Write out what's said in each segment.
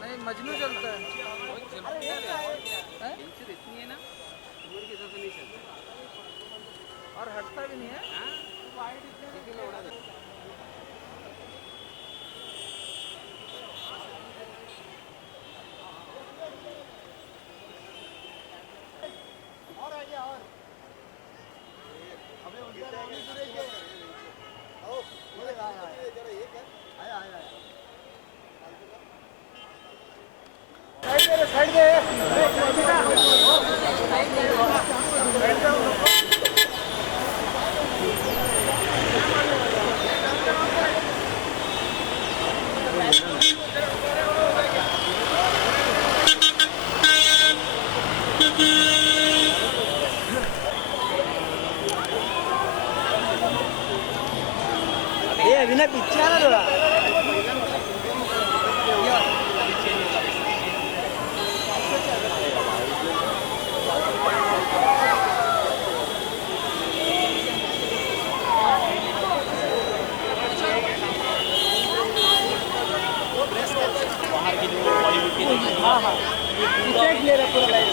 नहीं मजनू चलता है इतनी है ना के हिसाब से नहीं चलता और हटता भी नहीं है। विनय पीछे आना थोड़ा। बाहर की जो बॉलीवुड की देखी हाँ हाँ ले रहा पूरा लाइट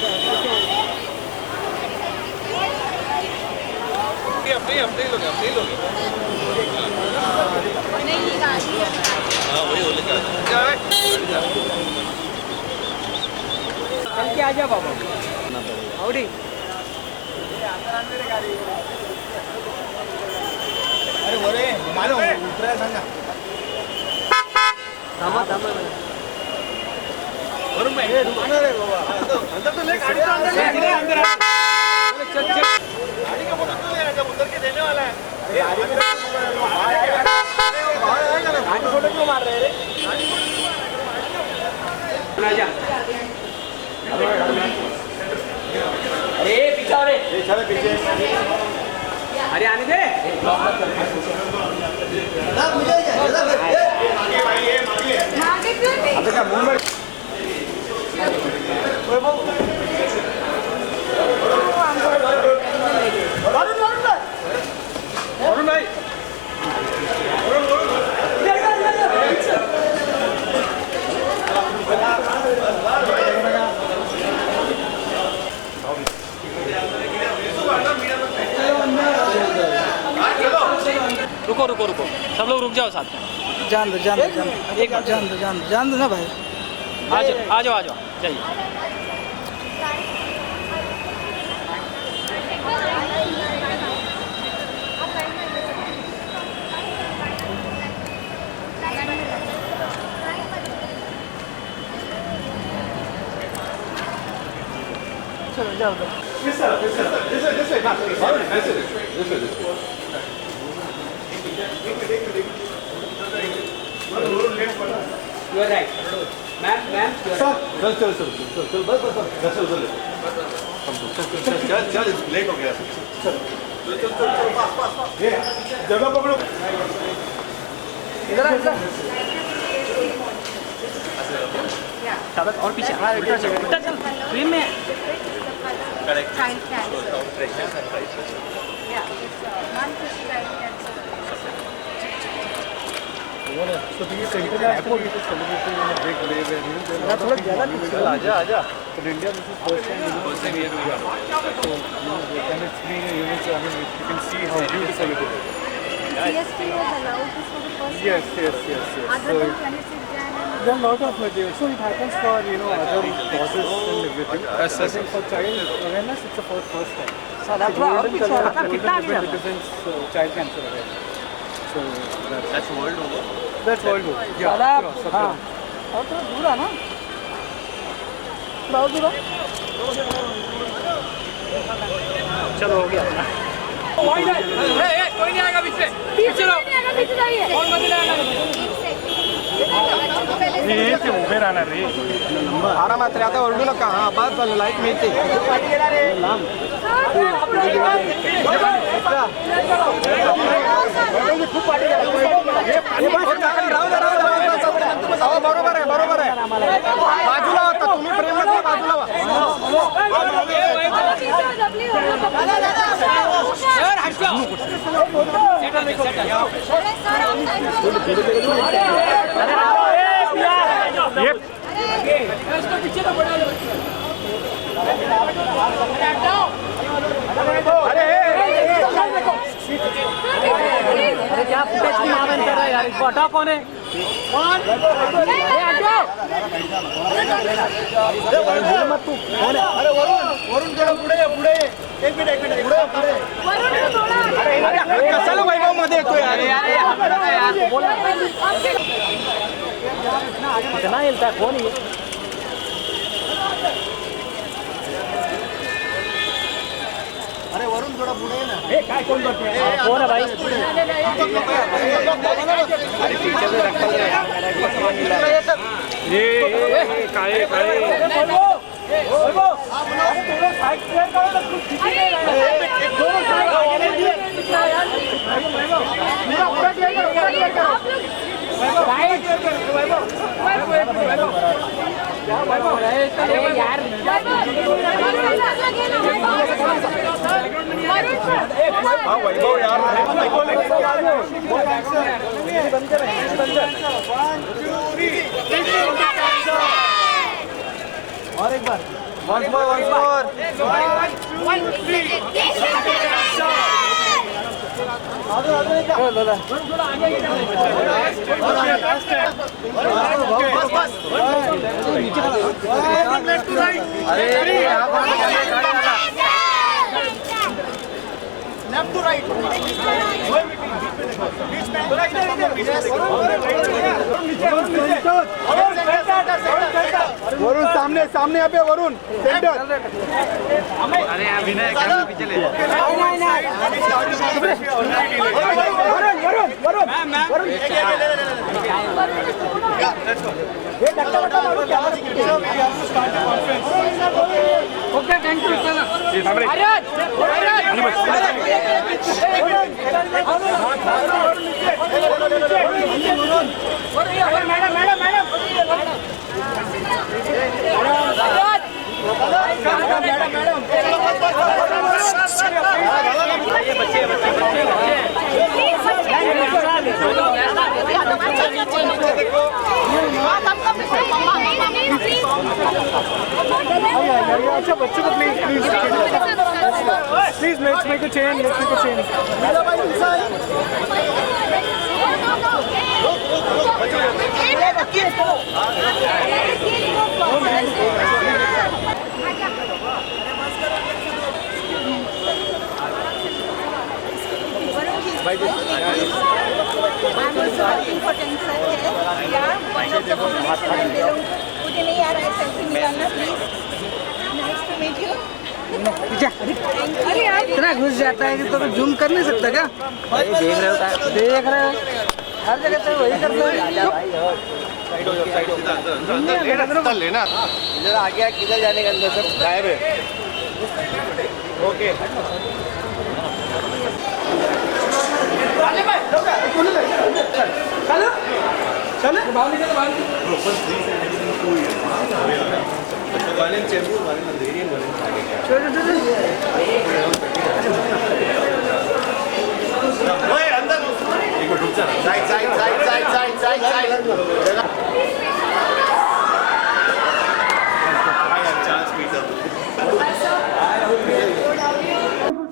अपने अपने लोग नहीं ये गाड़ी है। हाँ वही बोले क्या चल के आ जा बाबा हौडी अरे बोरे मानो उतरा सांगा थांबा थांबा वरुण भाई रुकना रे बाबा अंदर तो ले गाड़ी तो अंदर ले अंदर चल चल गाड़ी का फोटो क्यों ले रहा है जब उधर के देने वाला है गाड़ी फोटो क्यों मार रहे हैं जा अरे पीछे अरे चलो पीछे अरे आने दे आगे क्यों नहीं? अबे का मुंह में वरुण भाई रुको रुको रुको सब लोग रुक जाओ साथ में जान दो जान दो जान दो ना भाई आ जाओ जाइए चलो जाओ this way you are right ma'am चल बस चल उधर चल लेट हो गया चल जगह पकड़ो इधर शाबाश और पीछे उल्टा चल फ्रेम में Child cancer. Yeah, it's non-prescribed cancer. So these international is celebrated in a big way where थोड़ा ज़्यादा पीछे आजा but India this is first time so and it's being a unit I mean you can see how beautiful it is. CST was allowed this for the first Yes. other than 26 Jan and There are a lot of material. So it happens for other causes and everything. I think for child awareness, it's the first time. साला थोड़ा और पीछे Golden कितना आगे जाना represents child cancer awareness. So that's world over that's world over. साला across. हाँ और थोड़ा दूर आना बहुत दूर चलो हो गया कोई नहीं आएगा पीछे पीछे जाइए कौन उभे राहणार रे आरामात रे आता ओरडू नका हा बस झालं लाईट मिळते खूप पाठी बरोबर आहे बाजूला होता तुम्ही प्रेम बाजूला सर अरे क्या फुटेज की मावन कर रहा है यार, इसको हटाओ। कौन है? मत तू। कौन है? अरे वरुण थोडं पुढे ये, पुढे ये. एक मिनिट पुढे. कशाला वैभव मध्ये येतोय यार? इतना हिलता है, कौन है ये? अरे वरुण थोडा पुढे ये ना. कौन है भाई? काळे वैभव यार. और एक बार. Once more. 1, 2, 3. Left to right. Varun सामने यहाँ पे वरुण सेंटर. अरे विनय कैमरा पीछे ले. Okay, thank you. अच्छा बच्चों को please let's make a change. I'm also working for Tensor here. Yeah, one of the combination and they don't. मुझे नहीं आ रहा है सेल्फी निकालना please. Nice to meet you. अरे यार इतना घुस जाता है कि तो जूम कर नहीं सकता क्या? देख रहे हो हर जगह तो वही करता है. अंदर लेना. इधर आ गया, किधर जाने का अंदर सब गायब है. Okay.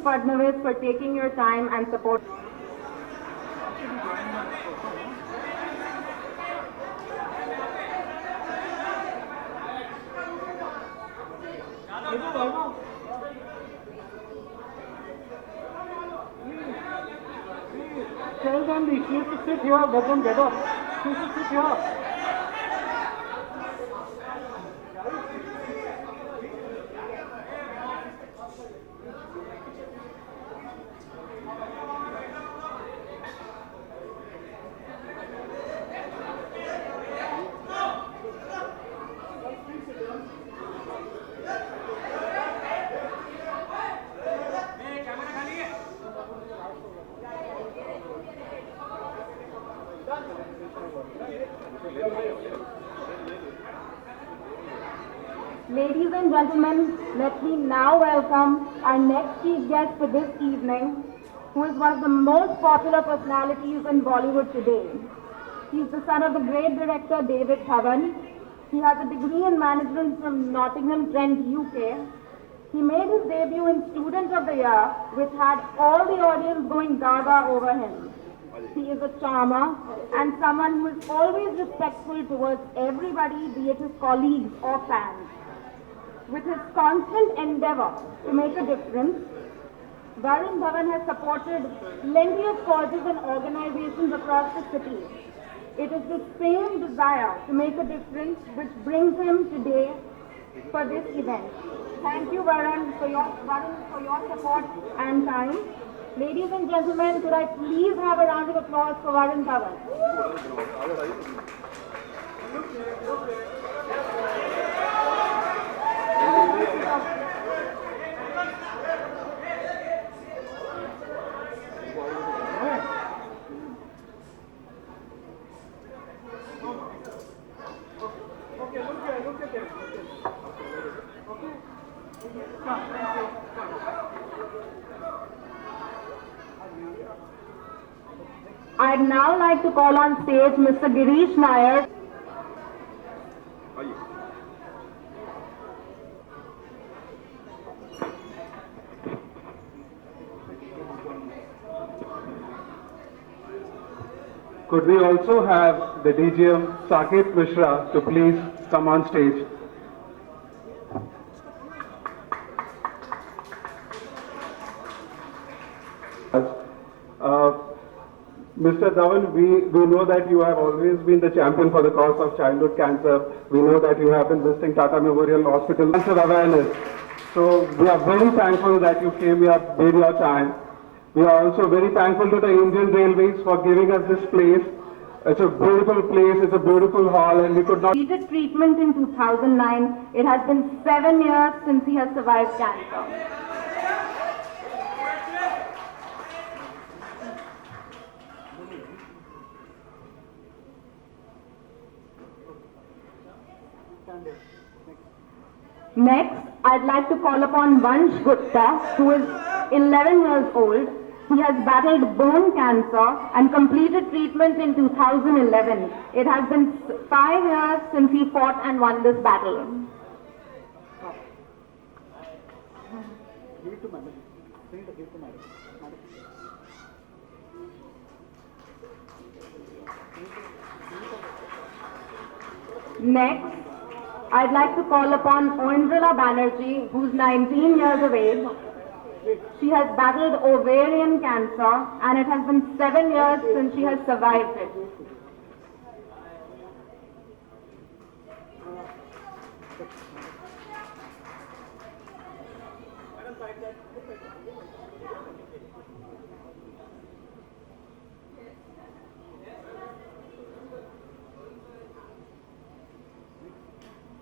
Partners for taking your time and support. Tell them he needs to sit here, let them get up. He needs to sit here. Ladies and gentlemen, let me now welcome our next chief guest for this evening, who is one of the most popular personalities in Bollywood today. He is the son of the great director David Dhawan. He has a degree in management from Nottingham Trent, UK. He made his debut in Student of the Year, which had all the audience going gaga over him. He is a charmer and someone who is always respectful towards everybody, be it his colleagues or fans. With his constant endeavor to make a difference, Varun Dhawan has supported plenty of causes and organizations across the city. It is the same desire to make a difference which brings him today for this event. Thank you, Varun, for your support and time. Ladies and gentlemen, could I please have a round of applause for Varun Dhawan? I'd now like to call on stage Mr. Girish Nair. Could we also have the DGM Saket Mishra to please come on stage? Mr. Dhawan, we know that you have always been the champion for the cause of childhood cancer. We know that you have been visiting Tata Memorial Hospital. Cancer awareness. So we are very thankful that you came here, made your time. We are also very thankful to the Indian Railways for giving us this place. It's a beautiful place, it's a beautiful hall, and we could not... Completed treatment in 2009. It has been 7 years since he has survived cancer. Next, I'd like to call upon Vansh Gupta, who is 11 years old. He has battled bone cancer and completed treatment in 2011. It has been 5 years since he fought and won this battle. Next, I'd like to call upon Oindrila Banerjee, who's 19 years of age. She has battled ovarian cancer and it has been 7 years since she has survived it.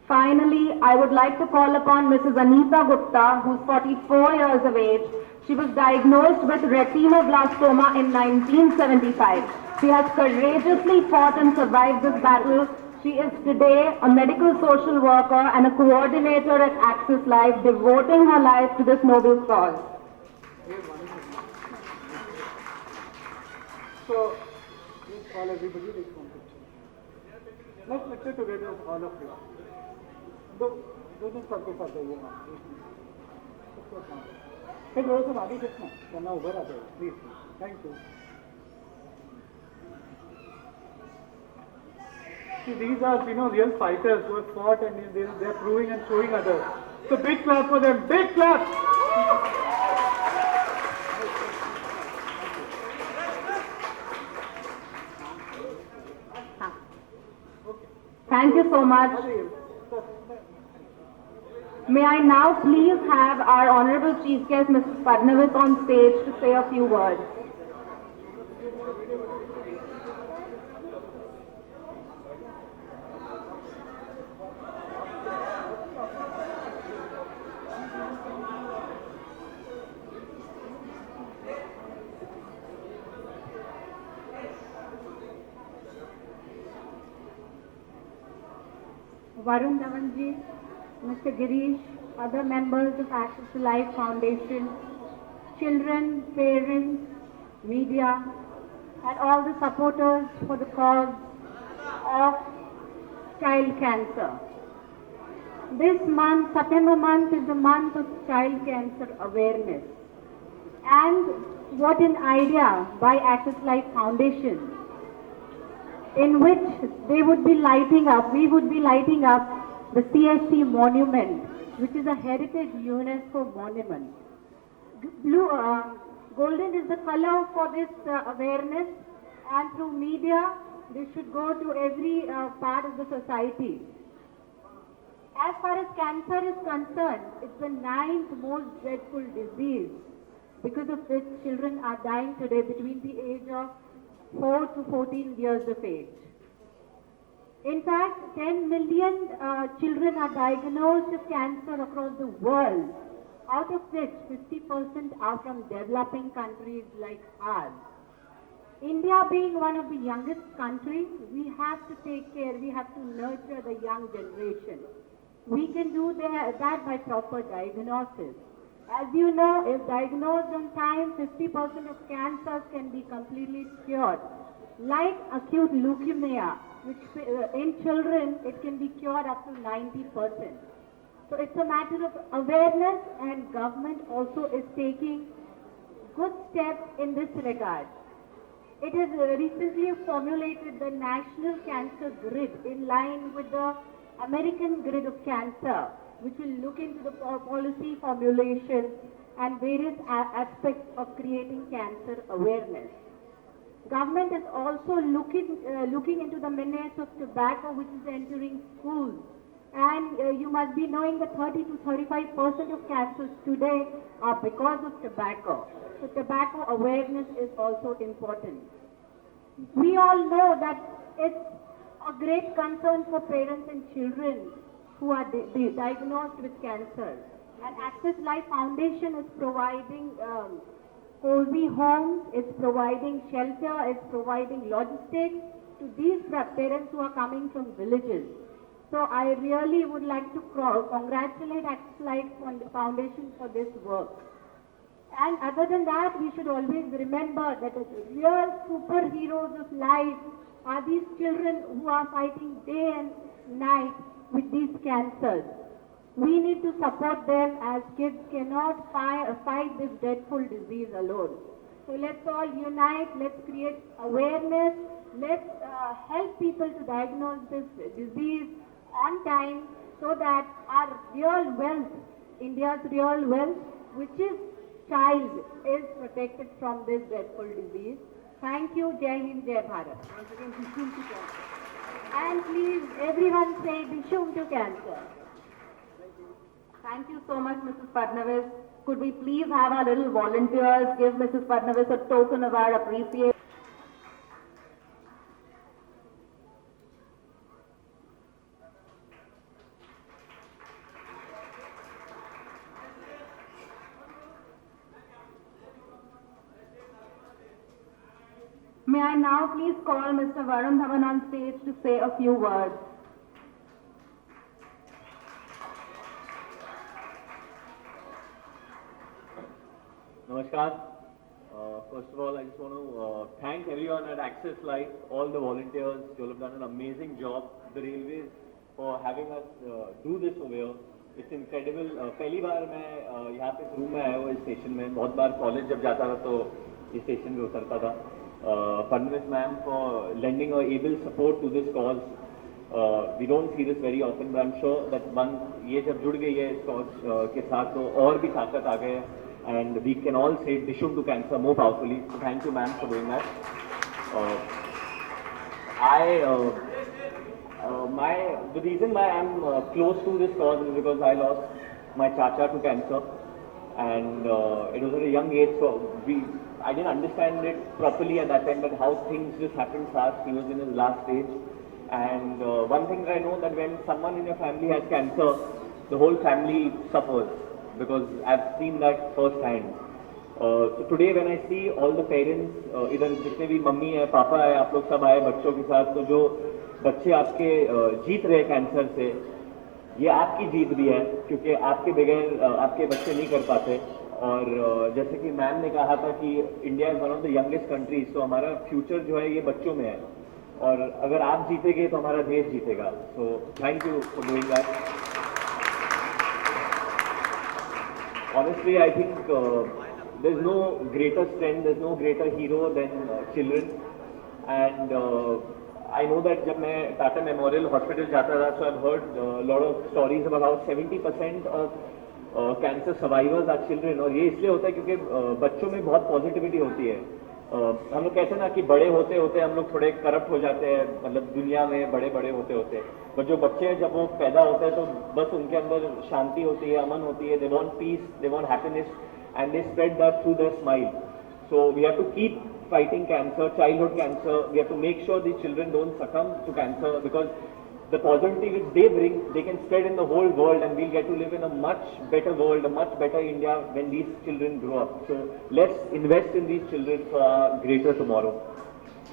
Finally, I would like to call upon Mrs. Anita Gupta, who's 44 years of age. She was diagnosed with retinoblastoma in 1975. She has courageously fought and survived this battle. She is today a medical social worker and a coordinator at Access Life, devoting her life to this noble cause. So, let's call everybody, let's one picture. Let's lecture together, all of you. Don't circle further, you know. Hey, those are Adi Krishna. Can over there, please. Thank you. See, these are, real fighters who have fought and they're proving and showing others. So big clap for them. Big clap! Thank you so much. May I now please have our Honorable Chief Guest, Mrs. Fadnavis, on stage to say a few words. Varun Dhawan ji, Mr. Girish, other members of Access to Life Foundation, children, parents, media, and all the supporters for the cause of child cancer. this month, September month, is the month of child cancer awareness. And what an idea by Access Life Foundation, in which they would be lighting up, we would be lighting up the CSC monument, which is a heritage UNESCO monument. Golden is the color for this awareness, and through media, this should go to every part of the society. As far as cancer is concerned, it's the 9th most dreadful disease, because of which children are dying today between the age of 4 to 14 years of age. In fact, 10 million children are diagnosed with cancer across the world, out of which 50% are from developing countries like ours. India being one of the youngest countries, we have to take care, we have to nurture the young generation. We can do that by proper diagnosis. As you know, if diagnosed on time, 50% of cancers can be completely cured. Like acute leukemia, which in children, it can be cured up to 90%. So it's a matter of awareness, and government also is taking good steps in this regard. It has recently formulated the National Cancer Grid in line with the American Grid of Cancer, which will look into the policy formulation and various aspects of creating cancer awareness. Government is also looking into the menace of tobacco, which is entering schools. And you must be knowing that 30 to 35% of cancers today are because of tobacco. So tobacco awareness is also important. We all know that it's a great concern for parents and children who are diagnosed with cancer. And Access Life Foundation is providing cozy homes, it's providing shelter, it's providing logistics to these parents who are coming from villages. So I really would like to congratulate Access Life Foundation for this work. And other than that, we should always remember that the real superheroes of life are these children who are fighting day and night with these cancers. We need to support them, as kids cannot fight this dreadful disease alone. So let's all unite, let's create awareness, let's help people to diagnose this disease on time, so that our real wealth, India's real wealth, which is child, is protected from this dreadful disease. Thank you. Jai Hind, Jai Bharat. Once again, Dishum to cancer. And please, everyone say Dishum to cancer. Thank you so much, Mrs. Fadnavis. Could we please have our little volunteers give Mrs. Fadnavis a token of our appreciation? May I now please call Mr. Varun Dhawan on stage to say a few words. Namaskar. First of all, I just want to thank everyone at Access Life, all the volunteers. You have done an amazing job. The railways for having us do this over here. It's incredible. पहली बार मैं यहाँ पे शुरू में आया हूँ इस station में. बहुत बार कॉलेज जब जाता था तो इस स्टेशन पे उतरता था. Fadnavis ma'am for lending her able support to this cause. We don't see this very often, but I'm sure that once ये जब जुड़ गई है इस cause के साथ तो और भी ताकत आ गए. And we can all say Dishum to cancer more powerfully. So thank you, ma'am, for doing that. The reason why I'm close to this cause is because I lost my chacha to cancer, and it was at a young age, so I didn't understand it properly at that time, but how things just happened fast. He was in his last stage, and one thing that I know, that when someone in your family has cancer, the whole family suffers, because I've seen that firsthand. So today when I see all the parents, इधर जितने भी mummy है, पापा है, आप लोग सब आए बच्चों के साथ, तो जो बच्चे आपके जीत रहे कैंसर से, ये आपकी जीत भी है, क्योंकि आपके बगैर आपके बच्चे नहीं कर पाते. और जैसे कि मैम ने कहा था कि India is one of the youngest countries, तो हमारा फ्यूचर जो है ये बच्चों में है, और अगर आप जीतेंगे तो हमारा देश जीतेगा. So thank you for doing that. honestly, I think there's no greater strength, there's no greater hero than children. And I know that जब मैं टाटा मेमोरियल हॉस्पिटल जाता था, so I've heard a lot of stories about how 70% of cancer survivors are children. और ये इसलिए होता है क्योंकि बच्चों में बहुत पॉजिटिविटी होती है. हम लोग कहते हैं ना कि बड़े होते होते हम लोग थोड़े करप्ट हो जाते हैं, मतलब दुनिया में बड़े बड़े होते होते. पर जो बच्चे हैं जब वो पैदा होते हैं तो बस उनके अंदर शांति होती है, अमन होती है. They want peace, they want happiness, and they spread that through their smile. So we have to keep fighting cancer, childhood cancer. We have to make sure these children don't succumb to cancer, because the positivity which they bring, they can spread in the whole world, and we'll get to live in a much better world, a much better India when these children grow up. So let's invest in these children for a greater tomorrow.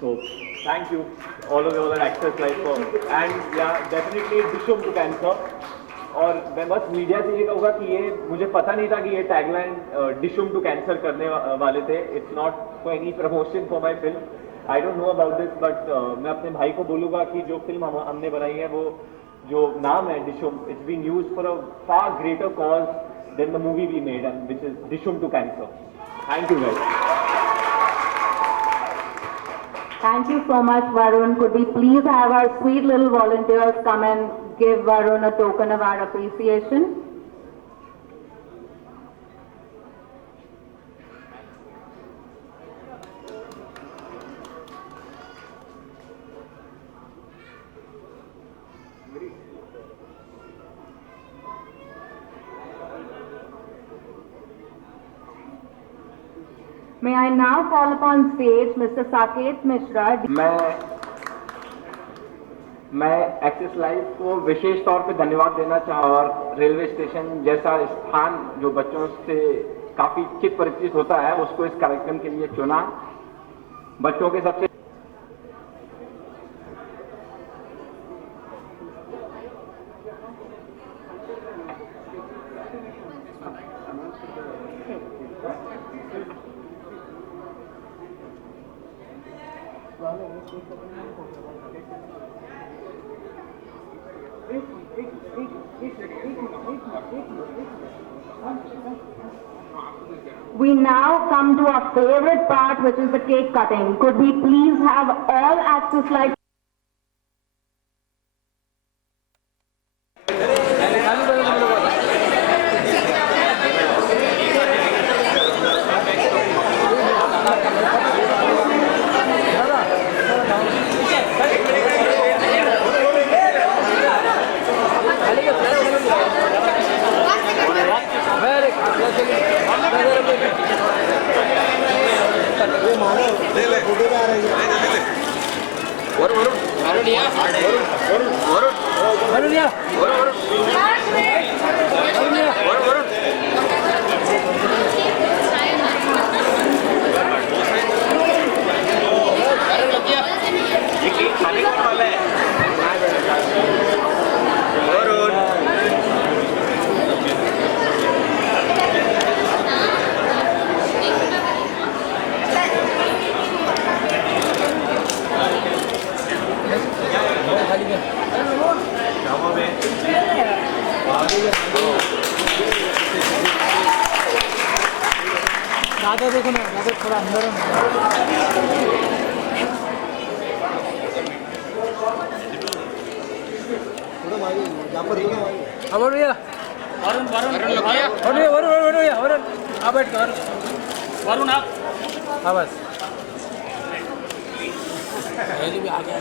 So thank you, all of you that access life for, and yeah, definitely Dishum to cancer. और मैं बस media से ये कहूँगा कि ये मुझे पता नहीं था कि ये टैगलाइन डिशुम टू कैंसर करने वाले थे. It's not for any promotion for my film. I don't know about this, but मैं अपने भाई को बोलूँगा कि जो फिल्म हमने बनाई है वो जो नाम है Dishoom, it's been used for a far greater cause than the movie we made, and which is Dishoom to cancer. Thank you guys. Thank you so much, Varun. Could we please have our sweet little volunteers come and give Varun a token of our appreciation? May I now call upon stage Mr. Saket Mishra. मैं axis life को विशेष तौर पे धन्यवाद देना चाहूँ, और railway station जैसा स्थान जो बच्चों से काफ़ी चित परिचित होता है उसको इस कार्यक्रम के लिए चुना. बच्चों के सबसे We now come to our favorite part, which is the cake cutting. Could we please have all Axis Life दादा देखो ना, दादा थोड़ा अंदर वरुण भैया, वरुण आप बैठ कर, वरुण आप, हाँ बस भी आ गया.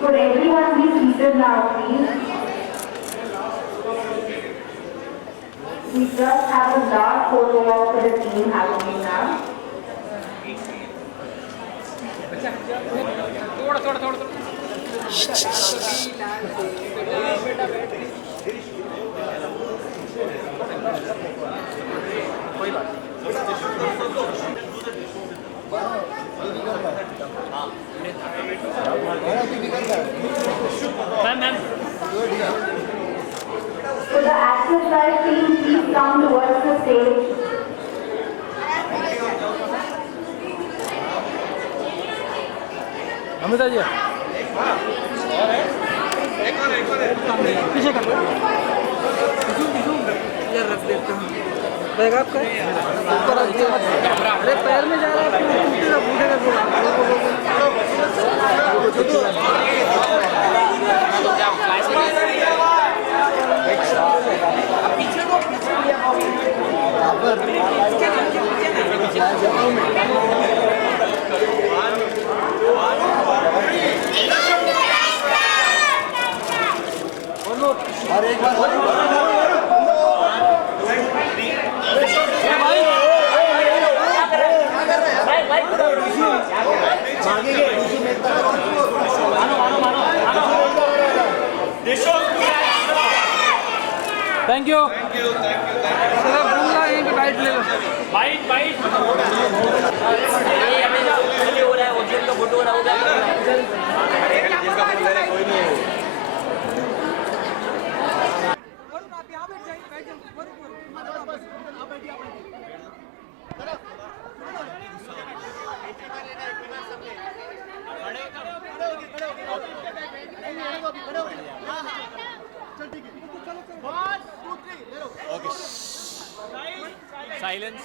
Could everyone be seated now, please? We just have a last photo op for the team happening now. Ma'am Amita ji पीछे कर इधर रख देता हूँ बैग आपका ऊपर रख दिया अरे पैर में जा रहा है टूटेगा और एक बार थैंक यू सर भूलना यहीं पे बाइट ले लो बाइट हो रहा है ओजन का फोटो हो रहा है साइलेंस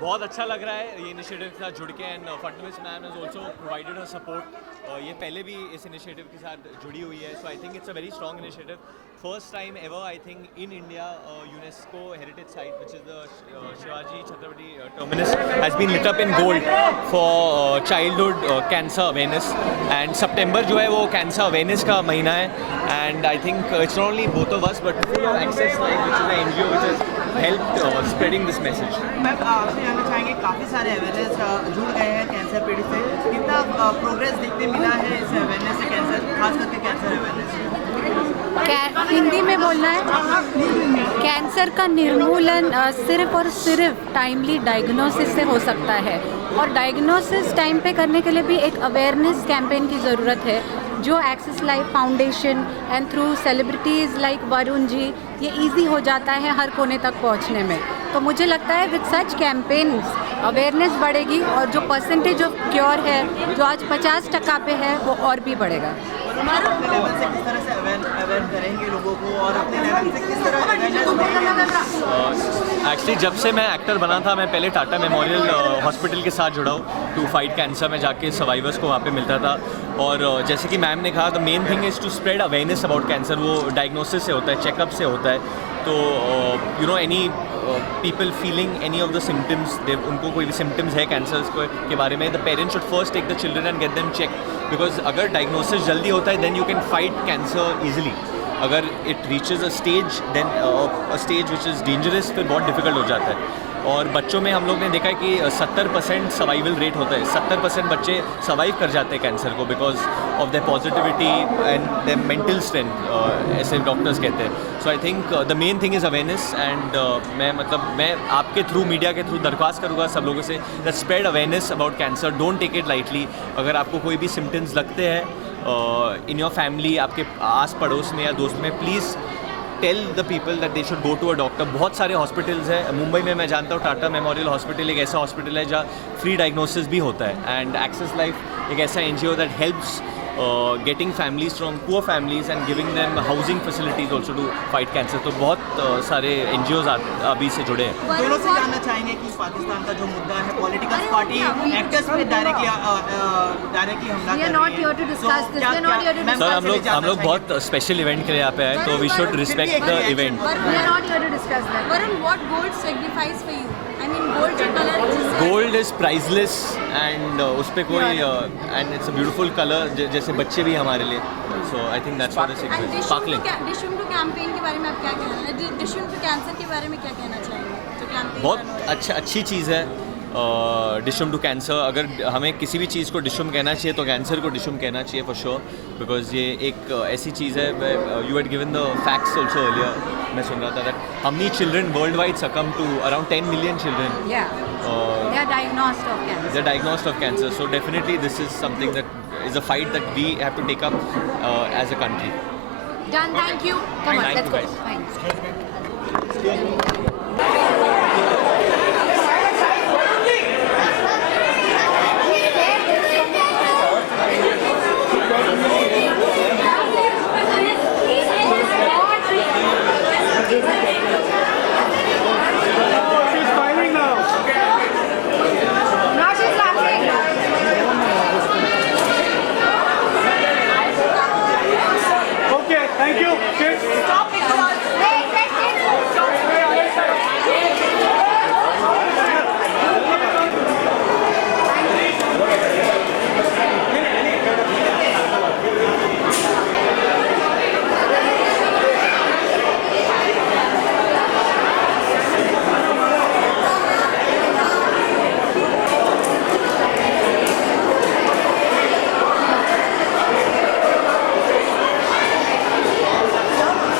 बहुत अच्छा लग रहा है ये इनिशिएटिव के साथ जुड़ के and Fadnavis ma'am has also provided her support ये पहले भी इस इनिशिएटिव के साथ जुड़ी हुई है so I think it's a very strong initiative first time ever I think in India UNESCO heritage site which is the Shivaji Chhatrapati terminus has been lit up in gold for childhood cancer awareness and सितंबर जो है वो cancer awareness का महीना है and I think it's not only both of us but full of Access Life which is an NGO which has helped spreading this message. Ma'am आपसे जानना चाहेंगे काफ़ी सारे अवेयरनेस जुड़ गए हैं कैंसर पीड़ित से कितना प्रोग्रेस देखने मिला है इस अवेयरनेस से कैंसर खास करके कैंसर अवेयरनेस हिंदी में बोलना है कैंसर का निर्मूलन सिर्फ और सिर्फ टाइमली डायग्नोसिस से हो सकता है और डायग्नोसिस टाइम पे करने के लिए भी एक अवेयरनेस कैंपेन की ज़रूरत है जो Access Life Foundation and through celebrities like Varun ji ये इजी हो जाता है हर कोने तक पहुंचने में तो मुझे लगता है विद सच कैंपेन्स अवेयरनेस बढ़ेगी और जो परसेंटेज ऑफ क्योर है जो आज 50% पे है वो और भी बढ़ेगा। अपने लेवल से किस तरह से अवेयर करेंगे लोगों को और अपने लेवल से किस तरह एक्चुअली जब से मैं एक्टर बना था मैं पहले टाटा मेमोरियल हॉस्पिटल के साथ जुड़ा हूँ टू फाइट कैंसर में जाके सर्वाइवर्स को वहाँ पे मिलता था और जैसे कि मैम ने कहा the main thing is to spread awareness about cancer वो डायग्नोसिस से होता है चेकअप से होता है तो you know any people feeling any of the symptoms उनको कोई भी सिम्टम्स है कैंसर के बारे में the parents should first take the children and get them check because अगर डायग्नोसिस जल्दी होता है then you can fight cancer easily अगर it reaches a stage then a stage which is dangerous फिर बहुत डिफिकल्ट हो जाता है और बच्चों में हम लोग ने देखा है कि 70% सर्वाइवल रेट होता है 70% बच्चे सर्वाइव कर जाते हैं कैंसर को because of the positivity and the mental strength ऐसे डॉक्टर्स कहते हैं so I think the main thing is awareness and मैं आपके थ्रू मीडिया के थ्रू दरख्वास्त करूँगा सब लोगों से that spread awareness about cancer don't take it lightly अगर आपको कोई भी सिम्टम्स लगते हैं इन योर फैमिली आपके आस पड़ोस में या दोस्त में please tell the people that they should go to a doctor बहुत सारे हॉस्पिटल्स हैं मुंबई में मैं जानता हूँ टाटा मेमोरियल हॉस्पिटल एक ऐसा हॉस्पिटल है जहाँ फ्री डायग्नोसिस भी होता है एंड एक्सेस लाइफ एक ऐसा NGO that helps getting families from poor families and giving them housing facilities also to fight cancer तो बहुत सारे NGOs अभी से जुड़े हैं दोनों से जानना चाहेंगे कि पाकिस्तान का जो मुद्दा है पॉलिटिकल पार्टी एक्टर्स पे डायरेक्टली हमला कर रही है सर हम लोग बहुत स्पेशल इवेंट के लिए यहाँ पे आए तो we should respect the event gold is priceless and उस पर कोई and it's a beautiful colour जैसे बच्चे भी हमारे लिए so I think that's what is sparkling Dishoom to campaign के बारे में आप क्या कहना है डिशम टू कैंसर के बारे में क्या कहना चाहेंगे जो कैंपेन बहुत अच्छी चीज़ है डिशम टू कैंसर अगर हमें किसी भी चीज़ को डिशम कहना चाहिए तो कैंसर को डिशम कहना चाहिए फॉर श्योर बिकॉज ये एक ऐसी चीज़ है you had given the facts also earlier मैं सुन रहा था that how many children worldwide succumb to around 10 million children they are diagnosed of cancer. They're diagnosed of cancer. So definitely this is something that is a fight that we have to take up as a country. Done. Thank you. Come on, let's go. Fine.